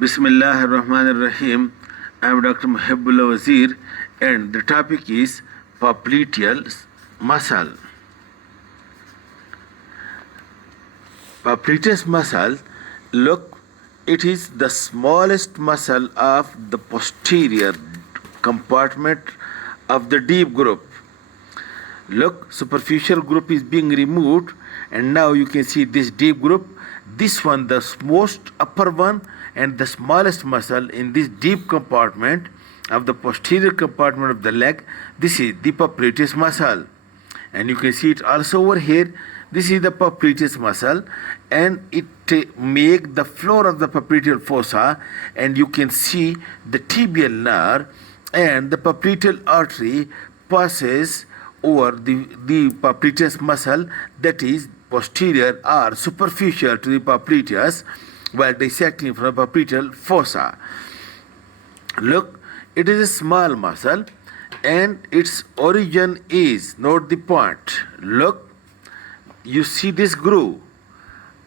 Bismillah ar-Rahman ar-Rahim. I am Dr. Mohaibullah Wazir, and the topic is Popliteus muscle. Popliteus muscle, look, it is the smallest muscle of the posterior compartment of the deep group. Look, superficial group is being removed, and now you can see this deep group. This one, the most upper one and the smallest muscle in this deep compartment of the posterior compartment of the leg, this is the popliteus muscle. And you can see it also over here. This is the popliteus muscle, and it make the floor of the popliteal fossa, and you can see the tibial nerve and the popliteal artery passes over the popliteus muscle, that is posterior or superficial to the popliteus, while dissecting from the popliteal fossa. Look, it is a small muscle and its origin is, note the point, look, you see this groove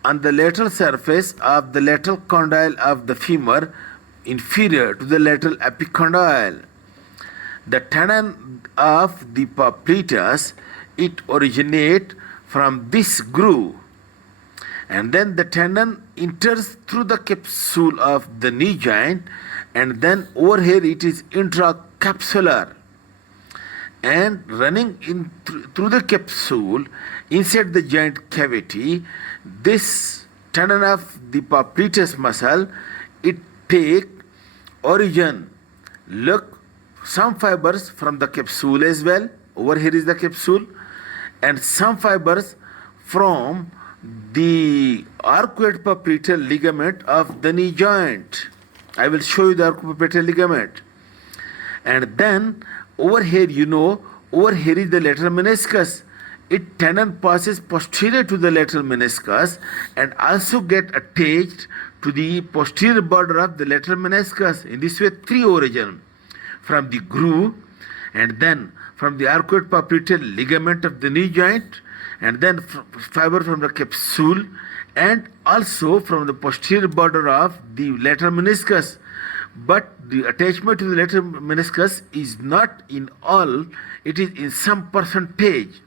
on the lateral surface of the lateral condyle of the femur inferior to the lateral epicondyle. The tendon of the popliteus, it originate from this groove, and then the tendon enters through the capsule of the knee joint, and then over here it is intracapsular and running in through the capsule inside the joint cavity. This tendon of the popliteus muscle, it take origin, look, some fibers from the capsule as well, over here is the capsule, and some fibers from the arcuate popliteal ligament of the knee joint. I will show you the arcuate popliteal ligament. And then over here, over here is the lateral meniscus. It tendon passes posterior to the lateral meniscus and also get attached to the posterior border of the lateral meniscus. In this way, three origin, from the groove, and then from the arcuate popliteal ligament of the knee joint, and then fiber from the capsule, and also from the posterior border of the lateral meniscus. But the attachment to the lateral meniscus is not in all, it is in some percentage.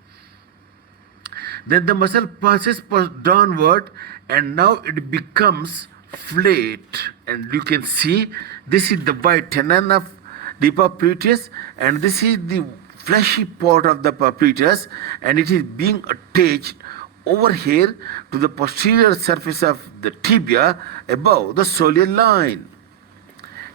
Then the muscle passes downward, and now it becomes flat, and you can see this is the white tendon of the popliteus, and this is the fleshy part of the popliteus, and it is being attached over here to the posterior surface of the tibia above the soleal line.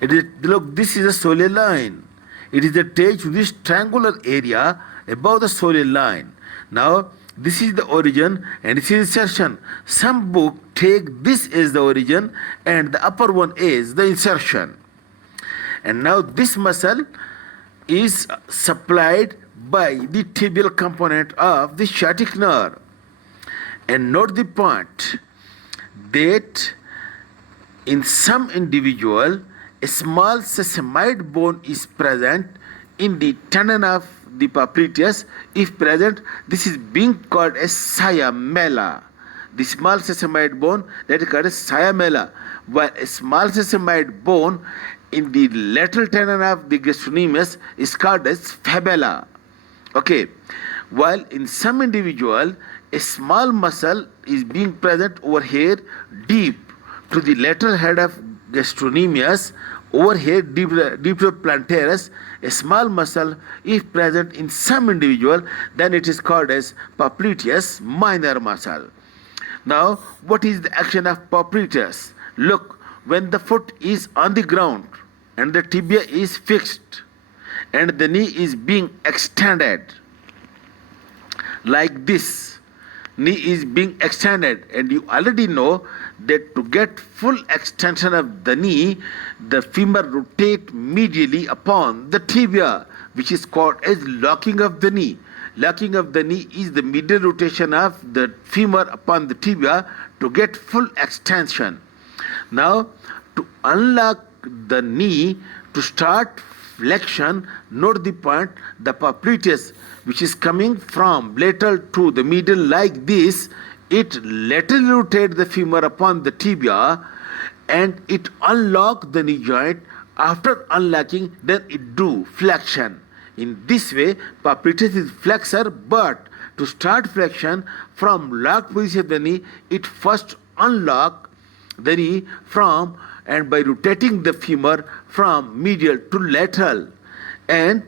It is, look, this is the soleal line. It is attached to this triangular area above the soleal line. Now, this is the origin and this is insertion. Some book take this as the origin and the upper one is the insertion. And now this muscle is supplied by the tibial component of the sciatic nerve. And note the point that in some individual, a small sesamoid bone is present in the tendon of the popliteus. If present, this is being called as sciamella. The small sesamoid bone, that is called as sciamella, while a small sesamoid bone in the lateral tendon of the gastrocnemius is called as fibula. Okay, while in some individual, a small muscle is being present over here deep to the lateral head of gastrocnemius, over here deep to plantaris, a small muscle is present in some individual, then it is called as popliteus minor muscle. Now, what is the action of popliteus? Look, when the foot is on the ground and the tibia is fixed and the knee is being extended like this, knee is being extended, and you already know that to get full extension of the knee, the femur rotate medially upon the tibia, which is called as locking of the knee. Locking of the knee is the medial rotation of the femur upon the tibia to get full extension. Now, to unlock the knee, to start flexion, note the point, the popliteus, which is coming from lateral to the medial like this, it laterally rotates the femur upon the tibia, and it unlock the knee joint. After unlocking, then it do flexion. In this way, Popliteus is flexor, but to start flexion from locked position of the knee, it first unlock the knee from and by rotating the femur from medial to lateral, and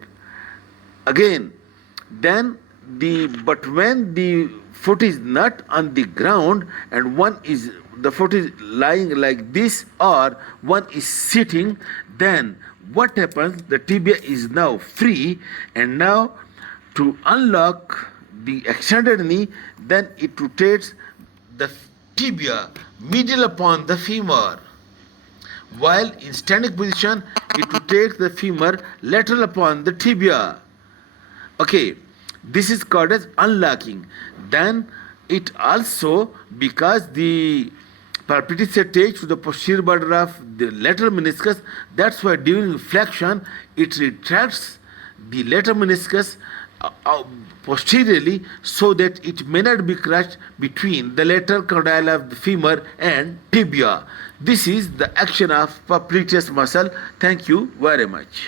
again then but when the foot is not on the ground and the foot is lying like this or one is sitting, then what happens, the tibia is now free, and now to unlock the extended knee, then it rotates the tibia medial upon the femur, while in standing position it rotates the femur lateral upon the tibia. Okay, this is called as unlocking. Then it also, because the Popliteus attaches to the posterior border of the lateral meniscus, that's why during flexion it retracts the lateral meniscus posteriorly, so that it may not be crushed between the lateral condyle of the femur and tibia. This is the action of Popliteus muscle. Thank you very much.